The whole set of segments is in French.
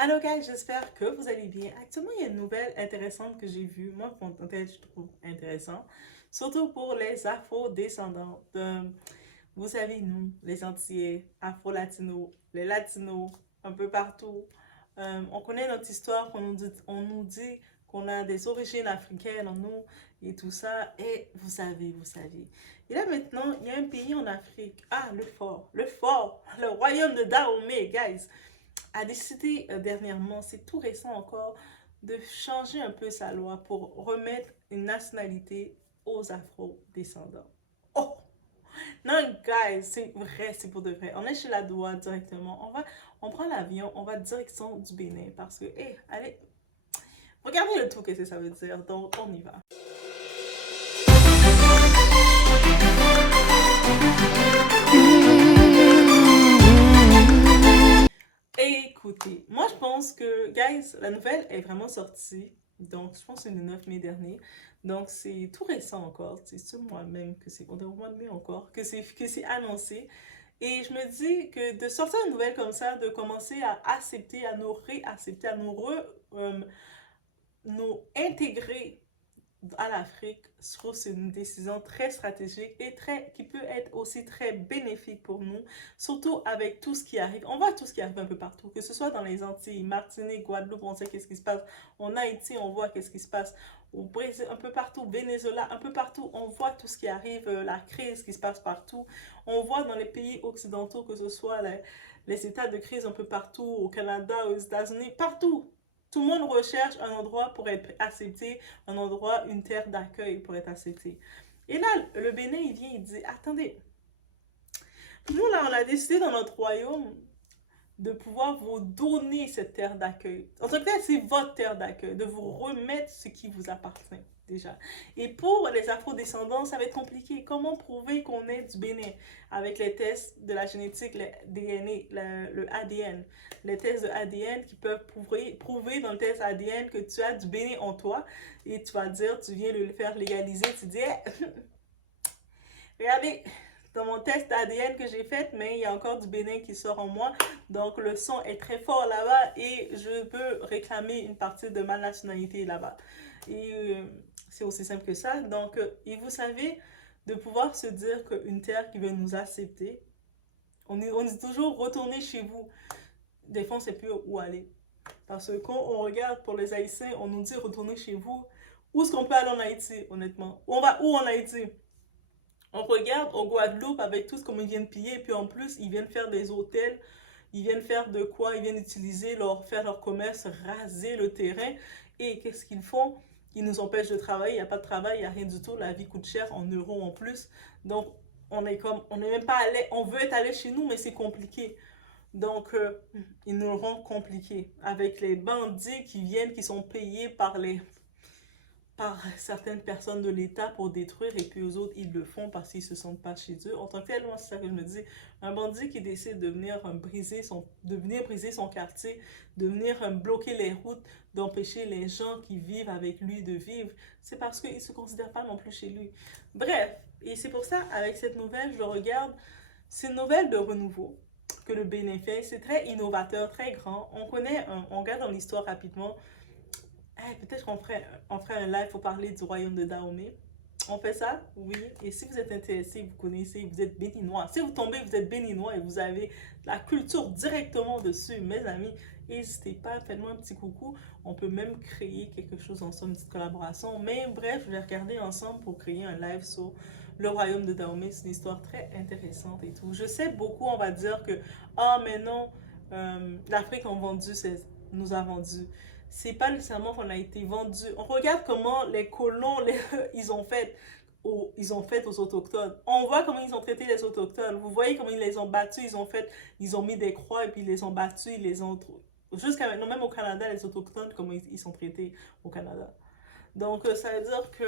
Allô guys, j'espère que vous allez bien. Actuellement, il y a une nouvelle intéressante que j'ai vue. Moi, pour mon tête, je trouve intéressant. Surtout pour les afro-descendants. Vous savez, nous, les Antillais, afro-latinos, les latinos, un peu partout. On connaît notre histoire, on nous dit qu'on a des origines africaines en nous et tout ça. Et vous savez. Et là maintenant, il y a un pays en Afrique. Ah, le fort, le royaume de Dahomey, guys a décidé dernièrement, c'est tout récent encore, de changer un peu sa loi pour remettre une nationalité aux afro-descendants. Oh! Non, guys, c'est vrai, c'est pour de vrai. On est chez la douane directement. On prend l'avion, on va direction du Bénin parce que, hé, allez, regardez le tout, qu'est-ce que ça veut dire. Donc, on y va. Écoutez, moi je pense que, guys, la nouvelle est vraiment sortie. Donc, je pense que c'est le 9 mai dernier. Donc, c'est tout récent encore. C'est ce mois-même que c'est, on est au mois de mai encore, que c'est annoncé. Et je me dis que de sortir une nouvelle comme ça, de commencer à accepter, à nous réaccepter, nous intégrer à l'Afrique, je trouve que c'est une décision très stratégique et qui peut être aussi très bénéfique pour nous, surtout avec tout ce qui arrive. On voit tout ce qui arrive un peu partout, que ce soit dans les Antilles, Martinique, Guadeloupe, on sait qu'est-ce qui se passe. En Haïti, on voit qu'est-ce qui se passe. Au Brésil, un peu partout, Venezuela, un peu partout, on voit tout ce qui arrive, la crise qui se passe partout. On voit dans les pays occidentaux, que ce soit les états de crise un peu partout, au Canada, aux États-Unis, partout. Tout le monde recherche un endroit pour être accepté, un endroit, une terre d'accueil pour être accepté. Et là, le Bénin, il vient, il dit, attendez, nous, là, on a décidé dans notre royaume de pouvoir vous donner cette terre d'accueil. En tout cas, c'est votre terre d'accueil, de vous remettre ce qui vous appartient déjà. Et pour les afro-descendants, ça va être compliqué. Comment prouver qu'on est du Bénin avec les tests de la génétique, le DNA, le ADN. Les tests de ADN qui peuvent prouver dans le test ADN que tu as du Bénin en toi et tu vas dire, tu viens le faire légaliser, tu dis, hey, regardez, dans mon test ADN que j'ai fait, mais il y a encore du Bénin qui sort en moi. Donc le son est très fort là-bas et je peux réclamer une partie de ma nationalité là-bas. Et c'est aussi simple que ça. Donc, et vous savez, de pouvoir se dire qu'une terre qui veut nous accepter, on dit toujours retourner chez vous. Des fois, on ne sait plus où aller. Parce que quand on regarde pour les Haïtiens, on nous dit retourner chez vous. Où est-ce qu'on peut aller en Haïti, honnêtement? On va où en Haïti? On regarde en Guadeloupe avec tout ce qu'on vient de piller, et puis en plus, ils viennent faire des hôtels, ils viennent faire de quoi? Ils viennent utiliser faire leur commerce, raser le terrain. Et qu'est-ce qu'ils font? Ils nous empêchent de travailler, il n'y a pas de travail, il n'y a rien du tout, la vie coûte cher en euros en plus. Donc, on n'est même pas allé, on veut être allé chez nous, mais c'est compliqué. Donc, ils nous le rendent compliqué avec les bandits qui viennent, qui sont payés par certaines personnes de l'État pour détruire et puis aux autres ils le font parce qu'ils se sentent pas chez eux. En tant que tel, moi c'est ça que je me dis, un bandit qui décide de venir briser son quartier, de venir bloquer les routes, d'empêcher les gens qui vivent avec lui de vivre, c'est parce qu'il se considère pas non plus chez lui. Bref, et c'est pour ça avec cette nouvelle, je le regarde, c'est une nouvelle de renouveau que le Bénin fait, c'est très innovateur, très grand. On regarde dans l'histoire rapidement. Hey, peut-être qu'on ferait un live pour parler du royaume de Dahomey. On fait ça? Oui. Et si vous êtes intéressé, vous connaissez, vous êtes béninois. Si vous tombez, vous êtes béninois et vous avez la culture directement dessus, mes amis, n'hésitez pas, faites-moi un petit coucou. On peut même créer quelque chose ensemble, une petite collaboration. Mais bref, je vais regarder ensemble pour créer un live sur le royaume de Dahomey. C'est une histoire très intéressante et tout. Je sais beaucoup, on va dire que, ah, mais non, l'Afrique nous a vendu. C'est pas nécessairement qu'on a été vendu. On regarde comment les colons, ils ont fait aux autochtones. On voit comment ils ont traité les autochtones. Vous voyez comment ils les ont battus. Ils ont mis des croix et puis ils les ont battus. Jusqu'à maintenant, même au Canada, les autochtones, comment ils sont traités au Canada. Donc, ça veut dire que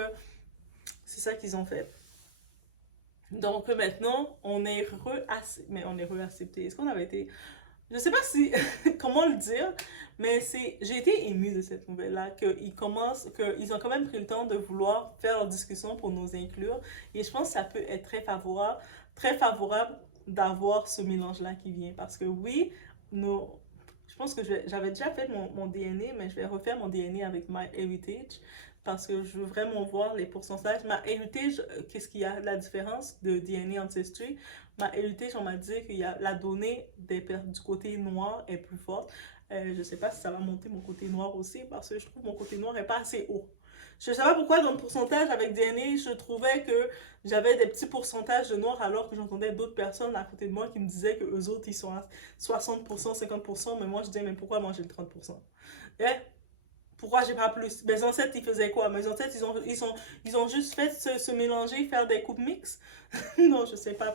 c'est ça qu'ils ont fait. Donc, maintenant, on est re-accepté. Est-ce qu'on avait été je sais pas si comment le dire, mais j'ai été émue de cette nouvelle-là, qu'ils ont quand même pris le temps de vouloir faire leur discussion pour nous inclure. Et je pense que ça peut être très favorable d'avoir ce mélange-là qui vient. Parce que oui, nous, je pense que j'avais déjà fait mon DNA, mais je vais refaire mon DNA avec MyHeritage parce que je veux vraiment voir les pourcentages. MyHeritage, qu'est-ce qu'il y a la différence de DNA Ancestry? MyHeritage, on m'a dit qu'il y a la donnée du côté noir est plus forte. Je ne sais pas si ça va monter mon côté noir aussi parce que je trouve mon côté noir n'est pas assez haut. Je ne sais pas pourquoi dans le pourcentage avec DNA, je trouvais que j'avais des petits pourcentages de noirs alors que j'entendais d'autres personnes à côté de moi qui me disaient que eux autres, ils sont à 60%, 50%, mais moi je disais, mais pourquoi manger le 30%? Et pourquoi j'ai pas plus? Mes ancêtres, ils faisaient quoi? Mes ancêtres, ils ont juste fait se mélanger, faire des coupes mixtes. Non, je sais pas,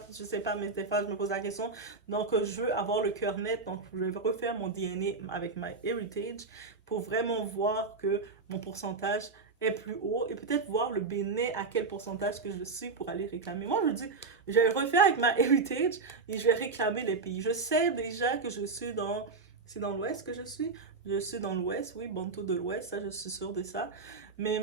mais des fois, je me pose la question. Donc, je veux avoir le cœur net. Donc, je vais refaire mon DNA avec MyHeritage pour vraiment voir que mon pourcentage est plus haut et peut-être voir le Bénin à quel pourcentage que je suis pour aller réclamer. Moi, je dis, je vais refaire avec MyHeritage et je vais réclamer les pays. Je sais déjà que je suis dans... C'est dans l'ouest que je suis? Je suis dans l'ouest, oui, Bantou de l'ouest, ça, je suis sûre de ça. Et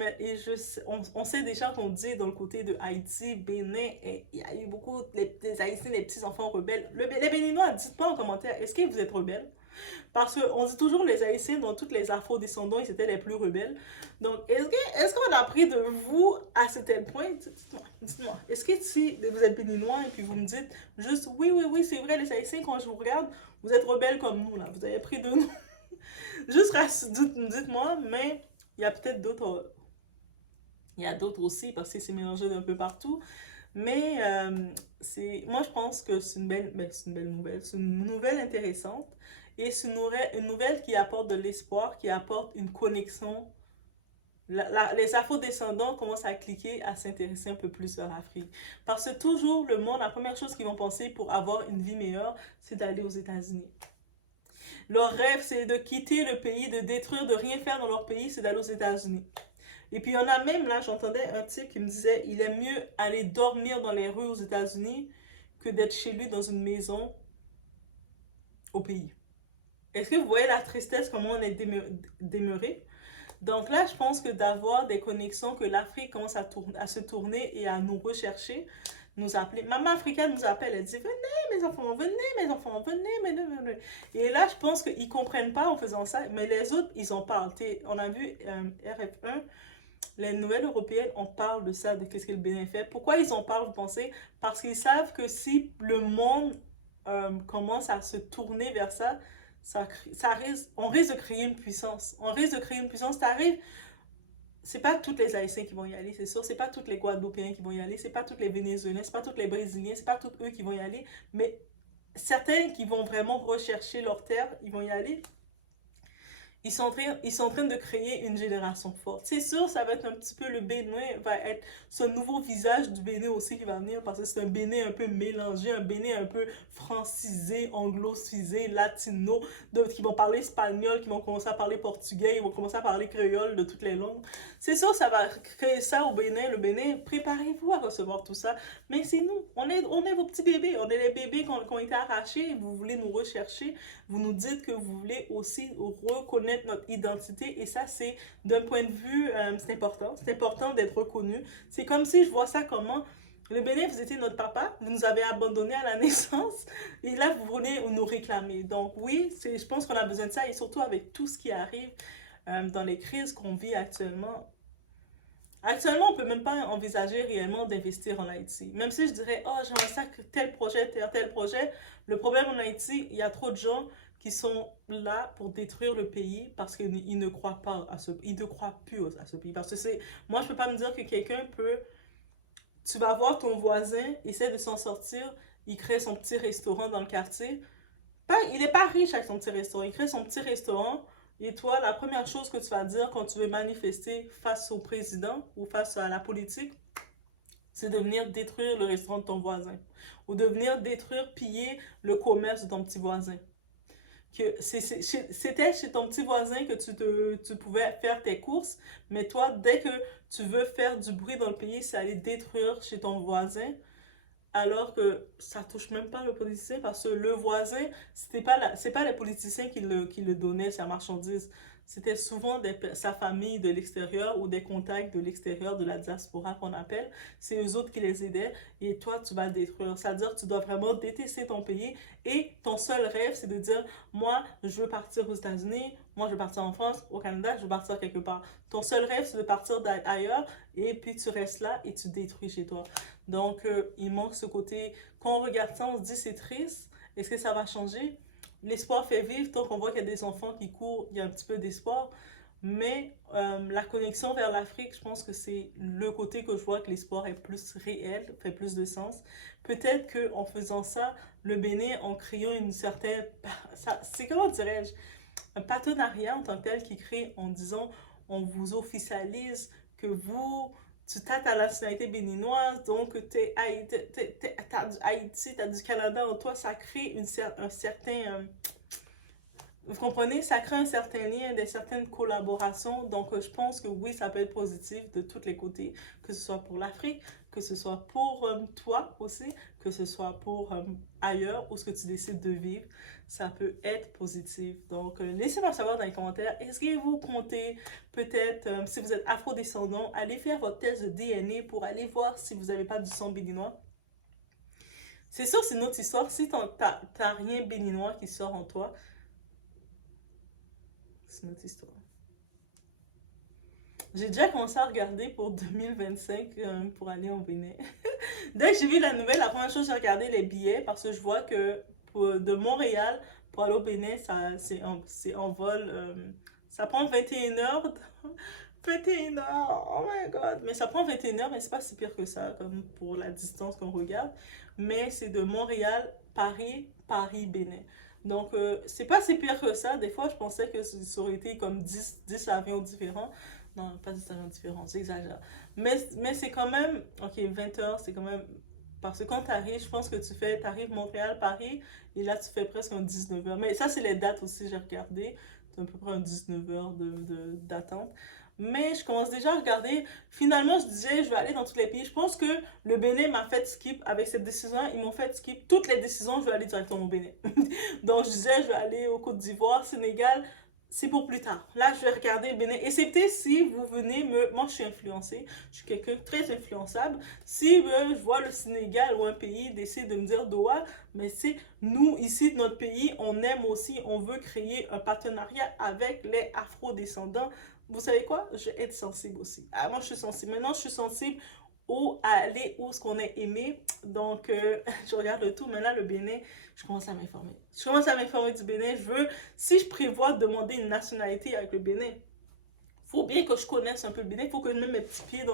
on sait déjà qu'on dit dans le côté de Haïti, Bénin, et il y a eu beaucoup des Haïtiens, les petits enfants rebelles. Les Béninois, dites-moi en commentaire, est-ce que vous êtes rebelles? Parce qu'on dit toujours les Haïtiens, dans toutes les afro-descendants, ils étaient les plus rebelles. Donc, est-ce qu'on a appris de vous à ce tel point? Dites-moi. Est-ce que si vous êtes béninois et puis vous me dites juste, oui, c'est vrai, les Haïtiens, quand je vous regarde, vous êtes rebelles comme nous, là. Vous avez pris de nous. Juste dites-moi, mais il y a peut-être d'autres. Il y a d'autres aussi parce que c'est mélangé d'un peu partout. Mais moi, je pense que c'est c'est une belle nouvelle. C'est une nouvelle intéressante. Et c'est une nouvelle qui apporte de l'espoir, qui apporte une connexion. Les afro-descendants commencent à cliquer, à s'intéresser un peu plus vers l'Afrique. Parce que toujours, le monde, la première chose qu'ils vont penser pour avoir une vie meilleure, c'est d'aller aux États-Unis. Leur rêve, c'est de quitter le pays, de détruire, de rien faire dans leur pays, c'est d'aller aux États-Unis. Et puis, il y en a même, là, j'entendais un type qui me disait, il est mieux aller dormir dans les rues aux États-Unis que d'être chez lui dans une maison au pays. Est-ce que vous voyez la tristesse, comment on est demeuré? Donc là, je pense que d'avoir des connexions, que l'Afrique commence à se tourner et à nous rechercher, nous appeler. Maman africaine nous appelle, elle dit, venez mes enfants, venez. Et là, je pense qu'ils ne comprennent pas en faisant ça, mais les autres, ils en parlent. On a vu RF1, les nouvelles européennes, on parle de ça, de qu'est-ce que le Bénin fait. Pourquoi ils en parlent, vous pensez? Parce qu'ils savent que si le monde commence à se tourner vers ça, on risque de créer une puissance. On risque de créer une puissance. C'est pas tous les Haïtiens qui vont y aller, c'est sûr. C'est pas tous les Guadeloupéens qui vont y aller. C'est pas tous les Vénézuéliens. C'est pas tous les Brésiliens. C'est pas tous eux qui vont y aller. Mais certains qui vont vraiment rechercher leur terre, ils vont y aller. Ils sont en train de créer une génération forte. C'est sûr, ça va être un petit peu le Bénin, va être ce nouveau visage du Bénin aussi qui va venir parce que c'est un Bénin un peu mélangé, un Bénin un peu francisé, anglocisé, latino, qui vont parler espagnol, qui vont commencer à parler portugais, ils vont commencer à parler créole de toutes les langues. C'est sûr, ça va créer ça au Bénin. Le Bénin, préparez-vous à recevoir tout ça. Mais c'est nous, on est vos petits bébés, on est les bébés qui ont été arrachés et vous voulez nous rechercher. Vous nous dites que vous voulez aussi reconnaître notre identité et ça c'est d'un point de vue c'est important d'être reconnu. C'est comme si je vois ça comment le Bénin, vous étiez notre papa, vous nous avez abandonnés à la naissance et là vous voulez nous réclamer. Donc oui, je pense qu'on a besoin de ça et surtout avec tout ce qui arrive dans les crises qu'on vit actuellement. Actuellement, on peut même pas envisager réellement d'investir en Haïti. Même si je dirais, oh, j'aimerais ça que tel projet. Le problème en Haïti, il y a trop de gens qui sont là pour détruire le pays parce qu'ils ne croient pas ils ne croient plus à ce pays. Parce que moi, je peux pas me dire que quelqu'un peut, tu vas voir ton voisin, essaie de s'en sortir, il crée son petit restaurant dans le quartier. Il n'est pas riche avec son petit restaurant, il crée son petit restaurant. Et toi, la première chose que tu vas dire quand tu veux manifester face au président ou face à la politique, c'est de venir détruire le restaurant de ton voisin. Ou de venir détruire, piller le commerce de ton petit voisin. C'était chez ton petit voisin que tu pouvais faire tes courses, mais toi, dès que tu veux faire du bruit dans le pays, c'est aller détruire chez ton voisin. alors que ça touche même pas le politicien parce que le voisin, c'est pas les politiciens qui le donnaient sa marchandise. C'était souvent sa famille de l'extérieur ou des contacts de l'extérieur, de la diaspora qu'on appelle. C'est eux autres qui les aidaient et toi, tu vas le détruire. C'est-à-dire que tu dois vraiment détester ton pays et ton seul rêve, c'est de dire, moi, je veux partir aux États-Unis, moi, je veux partir en France, au Canada, je veux partir quelque part. Ton seul rêve, c'est de partir ailleurs et puis tu restes là et tu détruis chez toi. Donc, il manque ce côté. Quand on regarde ça, on se dit c'est triste. Est-ce que ça va changer? L'espoir fait vivre. Tant qu'on voit qu'il y a des enfants qui courent, il y a un petit peu d'espoir. Mais la connexion vers l'Afrique, je pense que c'est le côté que je vois que l'espoir est plus réel, fait plus de sens. Peut-être qu'en faisant ça, le Bénin, en créant une certaine... C'est comment dirais-je? Un partenariat en tant que tel qui crée en disant on vous officialise que vous tu t'as ta nationalité béninoise, donc t'as du Haïti, t'as du Canada en toi, ça crée un certain... vous comprenez, ça crée un certain lien, des certaines collaborations. Donc, je pense que oui, ça peut être positif de tous les côtés, que ce soit pour l'Afrique, que ce soit pour toi aussi, que ce soit pour ailleurs, où ce que tu décides de vivre, ça peut être positif. Donc, laissez-moi savoir dans les commentaires, est-ce que vous comptez peut-être, si vous êtes afro-descendant, aller faire votre test de DNA pour aller voir si vous n'avez pas du sang béninois? C'est sûr, c'est une autre histoire. Si t'as rien béninois qui sort en toi, c'est notre histoire. J'ai déjà commencé à regarder pour 2025 pour aller au Bénin. Dès que j'ai vu la nouvelle, la première chose, j'ai regardé les billets parce que je vois que de Montréal pour aller au Bénin, c'est en vol. Ça prend 21 heures. 21 heures, oh my god. Mais ça prend 21 heures, mais c'est pas si pire que ça, comme pour la distance qu'on regarde. Mais c'est de Montréal, Paris, Paris-Bénin. Donc, c'est pas si pire que ça. Des fois, je pensais que ça aurait été comme 10 avions différents. Non, pas 10 avions différents, j'exagère. Mais c'est quand même, ok, 20 heures, c'est quand même. Parce que quand tu arrives, je pense que tu arrives Montréal, Paris, et là, tu fais presque un 19 heures. Mais ça, c'est les dates aussi, j'ai regardé. C'est à peu près un 19 heures d'attente. Mais je commence déjà à regarder. Finalement, je disais, je vais aller dans tous les pays. Je pense que le Bénin m'a fait skip avec cette décision. Ils m'ont fait skip toutes les décisions. Je vais aller directement au Bénin. Donc, je disais, je vais aller au Côte d'Ivoire, Sénégal. C'est pour plus tard. Là, je vais regarder le Bénin. Et c'est peut-être si vous venez me... Moi, je suis influencée. Je suis quelqu'un de très influençable. Si je vois le Sénégal ou un pays décide de me dire Doha, mais c'est nous, ici, de notre pays, on aime aussi, on veut créer un partenariat avec les afro-descendants. Vous savez quoi? Je vais être sensible aussi. Ah, moi, je suis sensible. Maintenant, je suis sensible où aller, où ce qu'on est aimé. Donc, je regarde le tout. Maintenant, le Bénin, je commence à m'informer. Je commence à m'informer du Bénin. Si je prévois demander une nationalité avec le Bénin, faut bien que je connaisse un peu le Bénin. Il faut que je mette mes petits pieds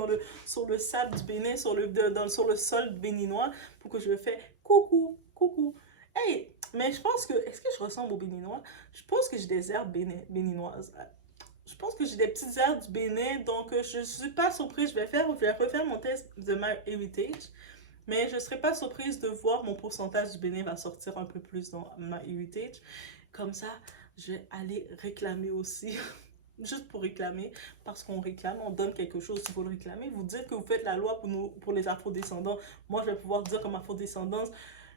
sur le sable du Bénin, sur le sol béninois, pour que je me fasse coucou, coucou. Hey, mais je pense que, est-ce que je ressemble aux Béninois? Je pense que j'ai des herbes béninoises. Je pense que j'ai des petites herbes du Bénin, donc je ne suis pas surprise. Je vais refaire mon test de MyHeritage, mais je ne serais pas surprise de voir mon pourcentage du Bénin va sortir un peu plus dans MyHeritage. Comme ça, je vais aller réclamer aussi. Juste pour réclamer, parce qu'on réclame, on donne quelque chose, il faut le réclamer. Vous dites que vous faites la loi pour les afro-descendants. Moi, je vais pouvoir dire comme afro-descendance,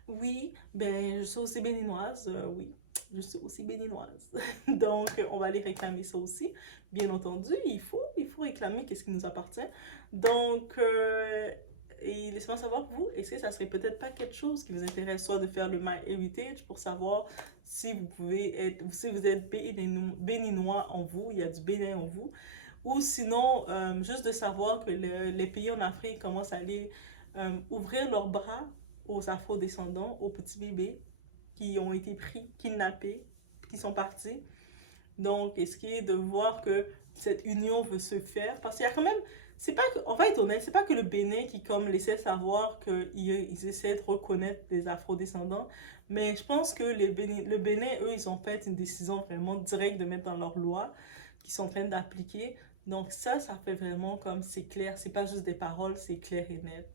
oui, ben, je suis aussi béninoise, oui, je suis aussi béninoise. Donc, on va aller réclamer ça aussi. Bien entendu, il faut réclamer qu'est-ce qui nous appartient. Donc, et laissez-moi savoir, vous, est-ce que ça serait peut-être pas quelque chose qui vous intéresse, soit de faire le MyHeritage pour savoir si si vous êtes béninois en vous, il y a du Bénin en vous, ou sinon, juste de savoir que les pays en Afrique commencent à aller ouvrir leurs bras aux afro-descendants, aux petits bébés qui ont été pris, kidnappés, qui sont partis. Donc, est-ce qu'il est de voir que cette union veut se faire? Parce qu'il y a quand même, c'est pas que, on va être honnête, c'est pas que le Bénin qui comme laissait savoir qu'ils essaient de reconnaître les afro-descendants, mais je pense que le Bénin, eux, ils ont fait une décision vraiment directe de mettre dans leur loi, qu'ils sont en train d'appliquer. Donc ça fait vraiment comme c'est clair, c'est pas juste des paroles, c'est clair et net.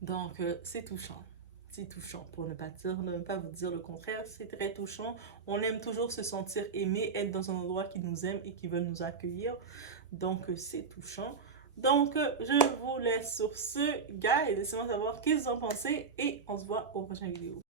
Donc, c'est touchant. C'est touchant, pour ne pas vous dire le contraire. C'est très touchant. On aime toujours se sentir aimé, être dans un endroit qui nous aime et qui veut nous accueillir. Donc, c'est touchant. Donc, je vous laisse sur ce, guys. Laissez-moi savoir qu'est-ce que vous en pensez et on se voit aux prochaines vidéos.